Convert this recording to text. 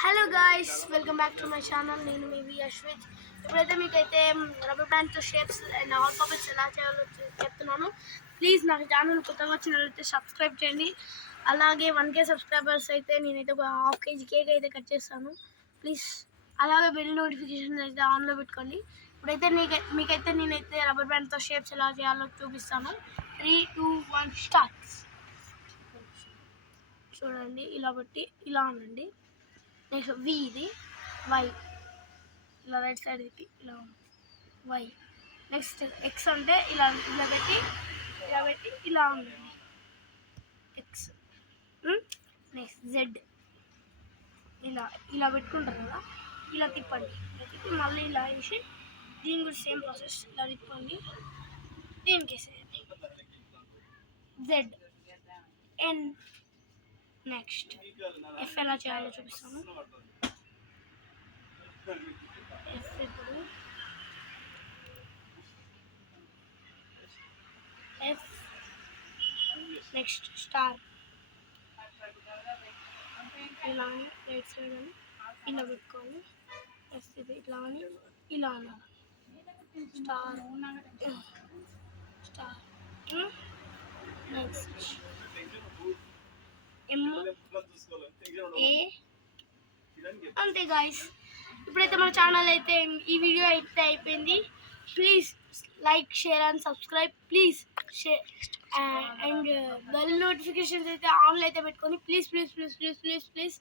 Hello guys, welcome back to my channel. నేను మీ అశ్విత్. ఇప్పుడైతే మీకైతే రబ్బర్ బ్యాండ్తో షేప్స్ అండ్ ఆల్ఫాబెట్స్ ఎలా చేయాలో చెప్తున్నాను. ప్లీజ్ నాకు ఛానల్ కొత్తగా వచ్చినట్లయితే సబ్స్క్రైబ్ చేయండి. అలాగే 1K సబ్స్క్రైబర్స్ అయితే నేనైతే ఒక హాఫ్ కేజీ కేక్ అయితే కట్ చేస్తాను. ప్లీజ్ అలాగే బెల్ నోటిఫికేషన్ అయితే ఆన్లో పెట్టుకోండి. ఇప్పుడైతే మీకైతే నేనైతే రబ్బర్ బ్యాండ్తో షేప్స్ ఎలా చేయాలో చూపిస్తాను. 3, 2, 1 స్టార్ట్. చూడండి, ఇలా పెట్టి ఇలా ఉండండి. నెక్స్ట్ వి, ఇది వై, ఇలా రైట్ సైడ్ తిప్పి ఇలా వై. నెక్స్ట్ ఎక్స్ అంటే ఇలా ఇలా పెట్టి ఇలా ఉండండి ఎక్స్. నెక్స్ట్ జెడ్, ఇలా ఇలా పెట్టుకుంటారు కదా, ఇలా తిప్పండి. తిప్పి మళ్ళీ ఇలా వేసి దీని కూడా సేమ్ ప్రాసెస్, ఇలా తిప్పండి, దీనికి వేసేయండి జెడ్ ఎన్. నెక్స్ట్ ఎఫ్ ఎలా చేయాలో చూపిస్తాను. ఎఫ్ ఇప్పుడు ఎఫ్. నెక్స్ట్ స్టార్, ఇలా అని రైట్ సైడ్ అని ఇలా పెట్టుకోవాలి. ఎఫ్ ఇది ఇట్లా అని ఇలా అనాలి. Star star. నెక్స్ట్ ఎమ్ ఏ. అంతే గాయస్, ఇప్పుడైతే మన ఛానల్ అయితే ఈ వీడియో అయితే అయిపోయింది. Please like, share and subscribe. Please share and bell notifications అయితే ఆన్లో అయితే పెట్టుకొని please please please please please please